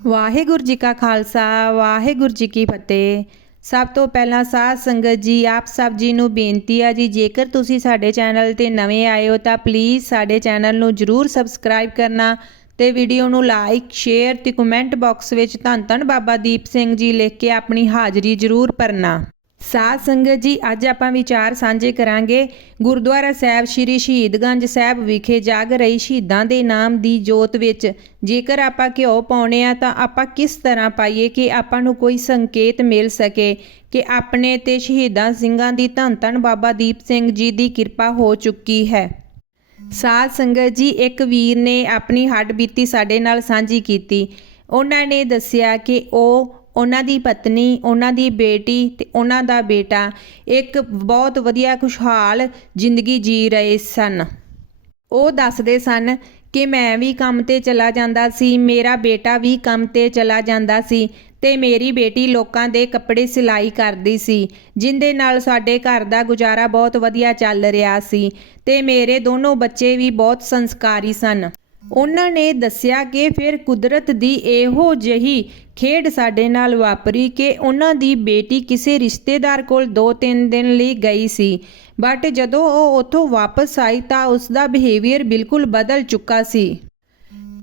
ਵਾਹਿਗੁਰੂ ਜੀ ਕਾ ਖਾਲਸਾ, ਵਾਹਿਗੁਰੂ ਜੀ ਕੀ ਫਤਿਹ। ਸਭ ਤੋਂ ਪਹਿਲਾਂ ਸਾਧ ਸੰਗਤ ਜੀ, ਆਪ ਸਭ ਜੀ ਨੂੰ ਬੇਨਤੀ ਆ ਜੀ, ਜੇਕਰ ਤੁਸੀਂ ਸਾਡੇ ਚੈਨਲ ਤੇ ਨਵੇਂ ਆਏ ਹੋ ਤਾਂ ਪਲੀਜ਼ ਸਾਡੇ ਚੈਨਲ ਨੂੰ ਜਰੂਰ ਸਬਸਕ੍ਰਾਈਬ ਕਰਨਾ ਤੇ ਵੀਡੀਓ ਨੂੰ ਲਾਈਕ ਸ਼ੇਅਰ ਤੇ ਕਮੈਂਟ ਬਾਕਸ ਵਿੱਚ ਧੰਨ ਧੰਨ ਬਾਬਾ ਦੀਪ ਸਿੰਘ ਜੀ ਲਿਖ ਕੇ ਆਪਣੀ ਹਾਜ਼ਰੀ ਜਰੂਰ ਭਰਨਾ। ਸਾਧ ਸੰਗਤ ਜੀ, ਅੱਜ ਆਪਾਂ ਵਿਚਾਰ ਸਾਂਝੇ ਕਰਾਂਗੇ। ਗੁਰਦੁਆਰਾ ਸਾਹਿਬ ਸ੍ਰੀ ਸ਼ਹੀਦਗੰਜ ਸਾਹਿਬ ਵਿਖੇ ਜਾਗ ਰਹੀ ਸ਼ਹੀਦਾਂ ਦੇ ਨਾਮ ਦੀ ਜੋਤ ਵਿੱਚ। ਜੇਕਰ ਆਪਾਂ ਘਿਓ ਪਾਉਣੇ ਆ, ਤਾਂ ਆਪਾਂ ਕਿਸ ਤਰ੍ਹਾਂ ਪਾਈਏ ਕਿ ਆਪਾਂ ਨੂੰ ਕੋਈ ਸੰਕੇਤ ਮਿਲ ਸਕੇ? ਕਿ ਆਪਣੇ ਤੇ ਸ਼ਹੀਦਾਂ ਸਿੰਘਾਂ ਦੀ ਧੰਨ ਧੰਨ ਬਾਬਾ ਦੀਪ ਸਿੰਘ ਜੀ ਦੀ ਕਿਰਪਾ ਹੋ ਚੁੱਕੀ ਹੈ। ਸਾਧ ਸੰਗਤ ਜੀ, ਇੱਕ ਵੀਰ ਨੇ ਆਪਣੀ ਹੱਡ ਬੀਤੀ ਸਾਡੇ ਨਾਲ ਸਾਂਝੀ ਕੀਤੀ। ਉਹਨਾਂ ਨੇ ਦੱਸਿਆ ਕਿ ਉਹ ਉਹਨਾਂ ਦੀ ਪਤਨੀ, ਉਹਨਾਂ ਦੀ ਬੇਟੀ ਤੇ ਉਹਨਾਂ ਦਾ ਬੇਟਾ ਇੱਕ ਬਹੁਤ ਵਧੀਆ ਖੁਸ਼ਹਾਲ ਜ਼ਿੰਦਗੀ ਜੀ ਰਹੇ ਸਨ। ਉਹ ਦੱਸਦੇ ਸਨ ਕਿ ਮੈਂ ਵੀ ਕੰਮ ਤੇ ਚਲਾ ਜਾਂਦਾ ਸੀ, ਮੇਰਾ ਬੇਟਾ ਵੀ ਕੰਮ ਤੇ ਚਲਾ ਜਾਂਦਾ ਸੀ ਤੇ ਮੇਰੀ ਬੇਟੀ ਲੋਕਾਂ ਦੇ ਕੱਪੜੇ ਸਿਲਾਈ ਕਰਦੀ ਸੀ, ਜਿੰਦੇ ਨਾਲ ਸਾਡੇ ਘਰ ਦਾ ਗੁਜ਼ਾਰਾ ਬਹੁਤ ਵਧੀਆ ਚੱਲ ਰਿਹਾ ਸੀ ਤੇ ਮੇਰੇ ਦੋਨੋਂ ਬੱਚੇ ਵੀ ਬਹੁਤ ਸੰਸਕਾਰੀ ਸਨ। ਉਹਨਾਂ ਨੇ ਦੱਸਿਆ ਕਿ ਫਿਰ ਕੁਦਰਤ ਦੀ ਇਹੋ ਜਿਹੀ ਖੇਡ ਸਾਡੇ ਨਾਲ ਵਾਪਰੀ ਕਿ ਉਹਨਾਂ ਦੀ ਬੇਟੀ ਕਿਸੇ ਰਿਸ਼ਤੇਦਾਰ ਕੋਲ 2-3 ਦਿਨ ਲਈ ਗਈ ਸੀ। ਬਟ ਜਦੋਂ ਉਹ ਉੱਥੋਂ ਵਾਪਸ ਆਈ ਤਾਂ ਉਸ ਦਾ ਬਿਹੇਵੀਅਰ ਬਿਲਕੁਲ ਬਦਲ ਚੁੱਕਾ ਸੀ।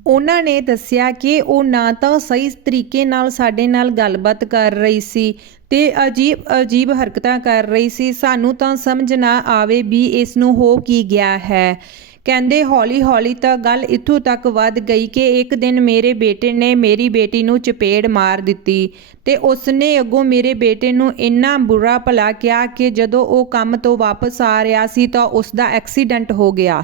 ਉਹਨਾਂ ਨੇ ਦੱਸਿਆ ਕਿ ਉਹ ਨਾ ਤਾਂ ਸਹੀ ਤਰੀਕੇ ਨਾਲ ਸਾਡੇ ਨਾਲ ਗੱਲਬਾਤ ਕਰ ਰਹੀ ਸੀ ਤੇ ਅਜੀਬ ਅਜੀਬ ਹਰਕਤਾਂ ਕਰ ਰਹੀ ਸੀ। ਸਾਨੂੰ ਤਾਂ ਸਮਝ ਨਾ ਆਵੇ ਵੀ ਇਸ ਨੂੰ ਹੋ ਕੀ ਗਿਆ ਹੈ। ਕਹਿੰਦੇ, ਹੌਲੀ ਹੌਲੀ ਤਾਂ ਗੱਲ ਇੱਥੋਂ ਤੱਕ ਵੱਧ ਗਈ ਕਿ ਇੱਕ ਦਿਨ ਮੇਰੇ ਬੇਟੇ ਨੇ ਮੇਰੀ ਬੇਟੀ ਨੂੰ ਚਪੇੜ ਮਾਰ ਦਿੱਤੀ ਤੇ ਉਸਨੇ ਅੱਗੋਂ ਮੇਰੇ ਬੇਟੇ ਨੂੰ ਇੰਨਾ ਬੁਰਾ ਭਲਾ ਕਿਹਾ ਕਿ ਜਦੋਂ ਉਹ ਕੰਮ ਤੋਂ ਵਾਪਸ ਆ ਰਿਹਾ ਸੀ ਤਾਂ ਉਸ ਦਾ ਐਕਸੀਡੈਂਟ ਹੋ ਗਿਆ।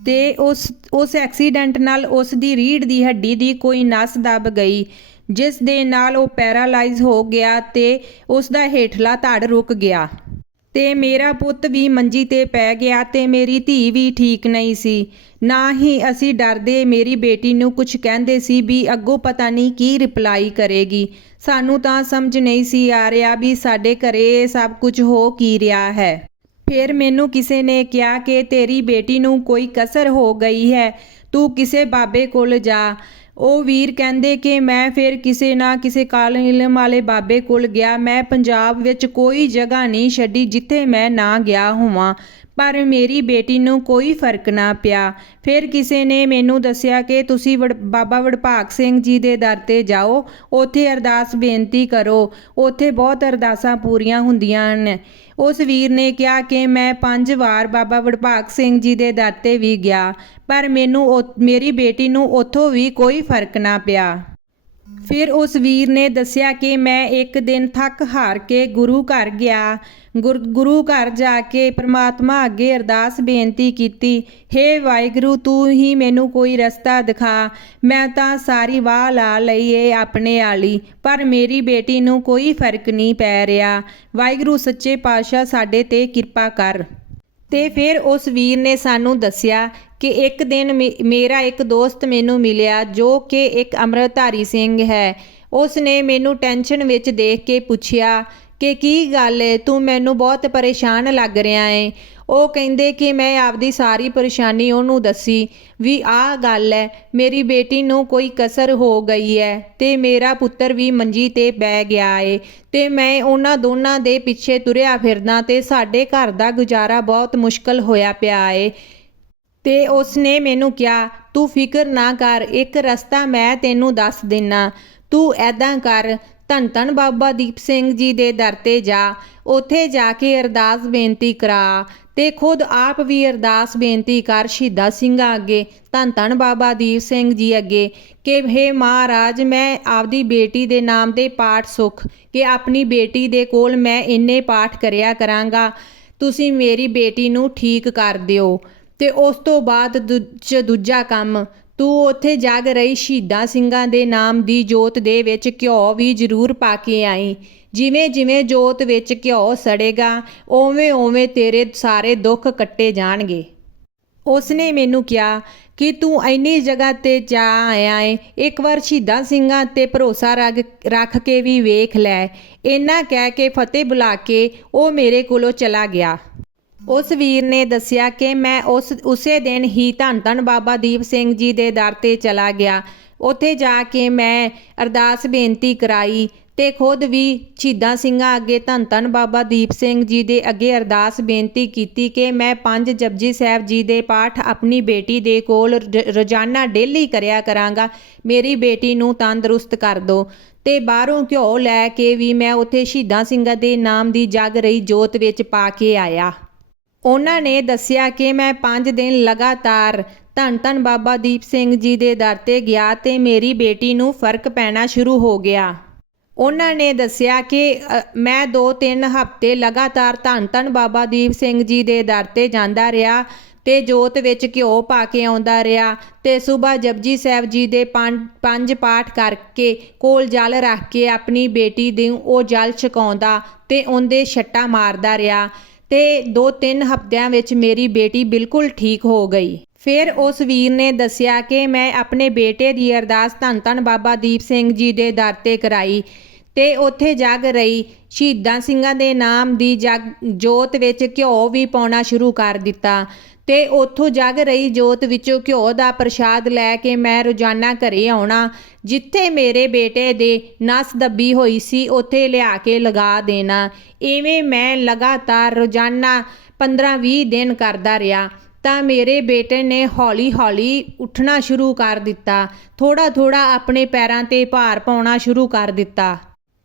ਤੇ ਉਸ ਉਸ ਐਕਸੀਡੈਂਟ ਨਾਲ ਉਸ ਦੀ ਰੀੜ ਦੀ ਹੱਡੀ ਦੀ ਕੋਈ ਨਸ ਦਬ ਗਈ, ਜਿਸ ਦੇ ਨਾਲ ਉਹ ਪੈਰਾਲਾਈਜ਼ ਹੋ ਗਿਆ ਤੇ ਉਸ ਦਾ ਹੇਠਲਾ ਧੜ ਰੁਕ ਗਿਆ। ਤੇ ਮੇਰਾ ਪੁੱਤ ਵੀ ਮੰਜੀ ਤੇ ਪੈ ਗਿਆ ਤੇ ਮੇਰੀ ਧੀ ਵੀ ਠੀਕ ਨਹੀਂ ਸੀ। ਨਾ ਹੀ ਅਸੀਂ ਡਰਦੇ, ਮੇਰੀ ਬੇਟੀ ਨੂੰ ਕੁਝ ਕਹਿੰਦੇ ਸੀ ਵੀ ਅੱਗੋਂ ਪਤਾ ਨਹੀਂ ਕੀ ਰਿਪਲਾਈ ਕਰੇਗੀ। ਸਾਨੂੰ ਤਾਂ ਸਮਝ ਨਹੀਂ ਸੀ ਆ ਰਿਹਾ ਵੀ ਸਾਡੇ ਘਰੇ ਸਭ ਕੁਝ ਹੋ ਕੀ ਰਿਹਾ ਹੈ। ਫਿਰ ਮੈਨੂੰ ਕਿਸੇ ਨੇ ਕਿਹਾ ਕਿ ਤੇਰੀ ਬੇਟੀ ਨੂੰ ਕੋਈ ਕਸਰ ਹੋ ਗਈ ਹੈ, ਤੂੰ ਕਿਸੇ ਬਾਬੇ ਕੋਲ ਜਾ। ਉਹ ਵੀਰ ਕਹਿੰਦੇ ਕਿ ਮੈਂ ਫਿਰ ਕਿਸੇ ਨਾ ਕਿਸੇ ਕਾਲਮ ਇਲਮ ਵਾਲੇ ਬਾਬੇ ਕੋਲ ਗਿਆ। ਮੈਂ ਪੰਜਾਬ ਵਿੱਚ ਕੋਈ ਜਗ੍ਹਾ ਨਹੀਂ ਛੱਡੀ ਜਿੱਥੇ ਮੈਂ ਨਾ ਗਿਆ ਹੋਵਾਂ। ਪਰ ਮੇਰੀ ਬੇਟੀ ਨੂੰ ਕੋਈ ਫ਼ਰਕ ਨਾ ਪਿਆ। ਫਿਰ ਕਿਸੇ ਨੇ ਮੈਨੂੰ ਦੱਸਿਆ ਕਿ ਤੁਸੀਂ ਵਡ- ਬਾਬਾ ਵਡਭਾਗ ਸਿੰਘ ਜੀ ਦੇ ਦਰ ਤੇ ਜਾਓ। ਉੱਥੇ ਅਰਦਾਸ ਬੇਨਤੀ ਕਰੋ। ਉੱਥੇ ਬਹੁਤ ਅਰਦਾਸਾਂ ਪੂਰੀਆਂ ਹੁੰਦੀਆਂ ਹਨ। ਉਸ ਵੀਰ ਨੇ ਕਿਹਾ ਕਿ ਮੈਂ ਪੰਜ ਵਾਰ ਬਾਬਾ ਵਡਭਾਗ ਸਿੰਘ ਜੀ ਦੇ ਦਰ ਤੇ ਵੀ ਗਿਆ, ਪਰ ਮੈਨੂੰ ਉਹ- ਮੇਰੀ ਬੇਟੀ ਨੂੰ ਉੱਥੋਂ ਵੀ ਕੋਈ ਫ਼ਰਕ ਨਾ ਪਿਆ। ਫਿਰ ਉਸ ਵੀਰ ਨੇ ਦੱਸਿਆ ਕਿ ਮੈਂ ਇੱਕ ਦਿਨ ਥੱਕ ਹਾਰ ਕੇ ਗੁਰੂ ਘਰ ਗਿਆ। ਗੁਰ- ਗੁਰੂ ਘਰ ਜਾ ਕੇ ਪ੍ਰਮਾਤਮਾ ਅੱਗੇ ਅਰਦਾਸ ਬੇਨਤੀ ਕੀਤੀ, ਹੇ ਵਾਹਿਗੁਰੂ, ਤੂੰ ਹੀ ਮੈਨੂੰ ਕੋਈ ਰਸਤਾ ਦਿਖਾ। ਮੈਂ ਤਾਂ ਸਾਰੀ ਵਾਹ ਲਾ ਲਈ ਏ ਆਪਣੇ ਆਲੀ, ਪਰ ਮੇਰੀ ਬੇਟੀ ਨੂੰ ਕੋਈ ਫ਼ਰਕ ਨਹੀਂ ਪੈ ਰਿਹਾ। ਵਾਹਿਗੁਰੂ, ਸੱਚੇ ਪਾਤਸ਼ਾਹ ਸਾਡੇ ਤੇ ਕਿਰਪਾ ਕਰ। ਤੇ ਫਿਰ ਉਸ ਵੀਰ ਨੇ ਸਾਨੂੰ ਦੱਸਿਆ ਕਿ ਇੱਕ ਦਿਨ ਮੇ- ਮੇਰਾ ਇੱਕ ਦੋਸਤ ਮੈਨੂੰ ਮਿਲਿਆ ਜੋ ਕਿ ਇੱਕ ਅੰਮ੍ਰਿਤਧਾਰੀ ਸਿੰਘ ਹੈ। ਉਸ ਨੇ ਮੈਨੂੰ ਟੈਨਸ਼ਨ ਵਿੱਚ ਦੇਖ ਕੇ ਪੁੱਛਿਆ ਕਿ ਕੀ ਗੱਲ ਹੈ ਤੂੰ ਮੈਨੂੰ ਬਹੁਤ ਪਰੇਸ਼ਾਨ ਲੱਗ ਰਿਹਾ ਏ। ਉਹ ਕਹਿੰਦੇ ਕਿ ਮੈਂ ਆਪਦੀ ਸਾਰੀ ਪਰੇਸ਼ਾਨੀ ਉਹਨੂੰ ਦੱਸੀ ਵੀ ਆਹ ਗੱਲ ਹੈ ਮੇਰੀ ਬੇਟੀ ਨੂੰ ਕੋਈ ਕਸਰ ਹੋ ਗਈ ਹੈ ਤੇ ਮੇਰਾ ਪੁੱਤਰ ਵੀ ਮੰਜੀ ਤੇ ਬਹਿ ਗਿਆ ਏ ਤੇ ਮੈਂ ਉਹਨਾਂ ਦੋਨਾਂ ਦੇ ਪਿੱਛੇ ਤੁਰਿਆ ਫਿਰਦਾ ਤੇ ਸਾਡੇ ਘਰ ਦਾ ਗੁਜ਼ਾਰਾ ਬਹੁਤ ਮੁਸ਼ਕਲ ਹੋਇਆ ਪਿਆ ਏ। ਤੇ ਉਸਨੇ ਮੈਨੂੰ ਕਿਹਾ, ਤੂੰ ਫਿਕਰ ਨਾ ਕਰ, ਇੱਕ ਰਸਤਾ ਮੈਂ ਤੈਨੂੰ ਦੱਸ ਦਿੰਨਾ। ਤੂੰ ਐਦਾਂ ਕਰ, ਧੰਨ ਧੰਨ ਬਾਬਾ ਦੀਪ ਸਿੰਘ ਜੀ ਦੇ ਦਰ ਤੇ ਜਾ। ਉੱਥੇ ਜਾ ਕੇ ਅਰਦਾਸ ਬੇਨਤੀ ਕਰਾ ਤੇ ਖੁਦ ਆਪ ਵੀ ਅਰਦਾਸ ਬੇਨਤੀ ਕਰ ਸ਼ਹੀਦਾਂ ਸਿੰਘਾਂ ਅੱਗੇ, ਧੰਨ ਧੰਨ ਬਾਬਾ ਦੀਪ ਸਿੰਘ ਜੀ ਅੱਗੇ, ਕਿ ਹੇ ਮਹਾਰਾਜ, ਮੈਂ ਆਪਦੀ ਬੇਟੀ ਦੇ ਨਾਮ ਦੇ ਪਾਠ ਸੁਖ, ਕਿ ਆਪਣੀ ਬੇਟੀ ਦੇ ਕੋਲ ਮੈਂ ਇੰਨੇ ਪਾਠ ਕਰਿਆ ਕਰਾਂਗਾ। ਤੁਸੀਂ ਮੇਰੀ ਬੇਟੀ ਨੂੰ ਠੀਕ ਕਰ ਦਿਓ। ਤੇ ਉਸ ਤੋਂ ਬਾਅਦ ਦੂਜ ਦੂਜਾ ਕੰਮ, ਤੂੰ ਉੱਥੇ ਜਾਗ ਰਹੀ ਸ਼ਹੀਦਾਂ ਸਿੰਘਾਂ ਦੇ ਨਾਮ ਦੀ ਜੋਤ ਦੇ ਵਿੱਚ ਘਿਓ ਵੀ ਜ਼ਰੂਰ ਪਾ ਕੇ ਆਈ। ਜਿਵੇਂ ਜਿਵੇਂ ਜੋਤ ਵਿੱਚ ਘਿਓ ਸੜੇਗਾ, ਓਵੇਂ ਓਵੇਂ ਤੇਰੇ ਸਾਰੇ ਦੁੱਖ ਕੱਟੇ ਜਾਣਗੇ। ਉਸਨੇ ਮੈਨੂੰ ਕਿਹਾ ਕਿ ਤੂੰ ਇੰਨੀ ਜਗ੍ਹਾ ਤੇ ਜਾ ਆਇਆ ਏ, ਇੱਕ ਵਾਰ ਸ਼ਹੀਦਾਂ ਸਿੰਘਾਂ ਤੇ ਭਰੋਸਾ ਰੱਖ- ਰੱਖ ਕੇ ਵੀ ਵੇਖ ਲੈ। ਇੰਨਾ ਕਹਿ ਕੇ ਫਤਿਹ ਬੁਲਾ ਕੇ ਉਹ ਮੇਰੇ ਕੋਲੋਂ ਚਲਾ ਗਿਆ। ਉਸ ਵੀਰ ਨੇ ਦੱਸਿਆ ਕਿ ਮੈਂ ਉਸ, ਉਸੇ ਦਿਨ ਹੀ ਧੰਨ ਧੰਨ ਬਾਬਾ ਦੀਪ ਸਿੰਘ ਜੀ ਦੇ ਦਰ ਤੇ ਚਲਾ ਗਿਆ। ਉੱਥੇ ਜਾ ਕੇ ਮੈਂ ਅਰਦਾਸ ਬੇਨਤੀ ਕਰਾਈ ਤੇ ਖੁਦ ਵੀ ਸ਼ਹੀਦਾਂ ਸਿੰਘਾਂ ਅੱਗੇ ਧੰਨ ਧੰਨ ਬਾਬਾ ਦੀਪ ਸਿੰਘ ਜੀ ਦੇ ਅੱਗੇ ਅਰਦਾਸ ਬੇਨਤੀ ਕੀਤੀ ਕਿ ਮੈਂ ਪੰਜ ਜਪਜੀ ਸਾਹਿਬ ਜੀ ਦੇ ਪਾਠ ਆਪਣੀ ਬੇਟੀ ਦੇ ਕੋਲ ਰੋਜ਼ਾਨਾ ਡੇਲੀ ਕਰਿਆ ਕਰਾਂਗਾ। ਮੇਰੀ ਬੇਟੀ ਨੂੰ ਤੰਦਰੁਸਤ ਕਰ ਦੋ। ਤੇ ਬਾਹਰੋਂ ਘਿਓ ਲੈ ਕੇ ਵੀ ਮੈਂ ਉੱਥੇ ਸ਼ਹੀਦਾਂ ਸਿੰਘਾਂ ਦੇ ਨਾਮ ਦੀ ਜਗ ਰਹੀ ਜੋਤ ਵਿੱਚ ਪਾ ਕੇ ਆਇਆ। ਉਹਨਾਂ ਨੇ ਦੱਸਿਆ ਕਿ ਮੈਂ 5 ਦਿਨ ਲਗਾਤਾਰ ਧੰਨ ਧੰਨ ਬਾਬਾ ਦੀਪ ਸਿੰਘ ਜੀ ਦੇ ਦਰ ਤੇ ਗਿਆ ਤੇ ਮੇਰੀ ਬੇਟੀ ਨੂੰ ਫ਼ਰਕ ਪੈਣਾ ਸ਼ੁਰੂ ਹੋ ਗਿਆ। ਉਹਨਾਂ ਨੇ ਦੱਸਿਆ ਕਿ ਮੈਂ 2-3 ਹਫ਼ਤੇ ਲਗਾਤਾਰ ਧੰਨ ਧੰਨ ਬਾਬਾ ਦੀਪ ਸਿੰਘ ਜੀ ਦੇ ਦਰ ਤੇ ਜਾਂਦਾ ਰਿਹਾ ਤੇ ਜੋਤ ਵਿੱਚ ਘਿਓ ਪਾ ਕੇ ਆਉਂਦਾ ਰਿਹਾ ਤੇ ਸਵੇਰ ਜਪਜੀ ਸਾਹਿਬ ਜੀ ਦੇ ਪੰਜ ਪੰਜ ਪਾਠ ਕਰਕੇ ਕੋਲ ਜਲ ਰੱਖ ਕੇ ਆਪਣੀ ਬੇਟੀ ਦੇ ਉਹ ਜਲ ਛਕਾਉਂਦਾ ਤੇ ਉਹਦੇ ਛੱਟਾ ਮਾਰਦਾ ਰਿਹਾ। ਤੇ 2-3 ਹਫ਼ਤਿਆਂ ਵਿੱਚ ਮੇਰੀ ਬੇਟੀ ਬਿਲਕੁਲ ਠੀਕ ਹੋ ਗਈ। ਫਿਰ ਉਸ ਵੀਰ ਨੇ ਦੱਸਿਆ ਕਿ ਮੈਂ ਆਪਣੇ ਬੇਟੇ ਦੀ ਅਰਦਾਸ ਧੰਨ ਧੰਨ ਬਾਬਾ ਦੀਪ ਸਿੰਘ ਜੀ ਦੇ ਦਰ ਤੇ ਕਰਾਈ ਤੇ ਉੱਥੇ ਜਗ ਰਹੀ। ਸ਼ਹੀਦਾਂ ਸਿੰਘਾਂ ਦੇ ਨਾਮ ਦੀ ਜਗ ਜੋਤ ਵਿੱਚ ਘਿਓ ਵੀ ਪਾਉਣਾ ਸ਼ੁਰੂ ਕਰ ਦਿੱਤਾ। ਤੇ ਉੱਥੋਂ ਜਗ ਰਹੀ ਜੋਤ ਵਿੱਚੋਂ ਘਿਓ ਦਾ ਪ੍ਰਸ਼ਾਦ ਲੈ ਕੇ ਮੈਂ ਰੋਜ਼ਾਨਾ ਘਰੇ ਆਉਣਾ। ਜਿੱਥੇ ਮੇਰੇ ਬੇਟੇ ਦੇ ਨਸ ਦੱਬੀ ਹੋਈ ਸੀ, ਉੱਥੇ ਲਿਆ ਕੇ ਲਗਾ ਦੇਣਾ। ਐਵੇਂ ਮੈਂ ਲਗਾਤਾਰ ਰੋਜ਼ਾਨਾ 15-20 ਦਿਨ ਕਰਦਾ ਰਿਹਾ। ਤਾਂ ਮੇਰੇ ਬੇਟੇ ਨੇ ਹੌਲੀ-ਹੌਲੀ ਉੱਠਣਾ ਸ਼ੁਰੂ ਕਰ ਦਿੱਤਾ। ਥੋੜਾ-ਥੋੜਾ ਆਪਣੇ ਪੈਰਾਂ ਤੇ ਭਾਰ ਪਾਉਣਾ ਸ਼ੁਰੂ ਕਰ ਦਿੱਤਾ।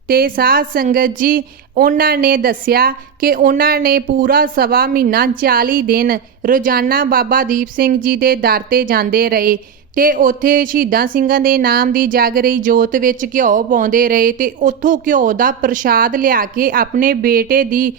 ਤੇ ਸਾਧ ਸੰਗਤ ਜੀ, ਉਹਨਾਂ ਨੇ ਦੱਸਿਆ ਕਿ ਉਹਨਾਂ ਨੇ ਪੂਰਾ ਸਵਾ ਮਹੀਨਾ 40 ਦਿਨ ਰੋਜ਼ਾਨਾ ਬਾਬਾ ਦੀਪ ਸਿੰਘ ਜੀ ਦੇ ਦਰ ਤੇ ਜਾਂਦੇ ਰਹੇ ਤੇ ਉੱਥੇ ਸ਼ਹੀਦਾਂ ਸਿੰਘਾਂ ਦੇ ਨਾਮ ਦੀ ਜਗ ਰਹੀ, ਜੋਤ ਵਿੱਚ ਘਿਓ ਪਾਉਂਦੇ ਰਹੇ ਤੇ ਉੱਥੋਂ ਘਿਓ ਦਾ ਪ੍ਰਸ਼ਾਦ ਲਿਆ ਕੇ ਆਪਣੇ ਬੇਟੇ ਦੀ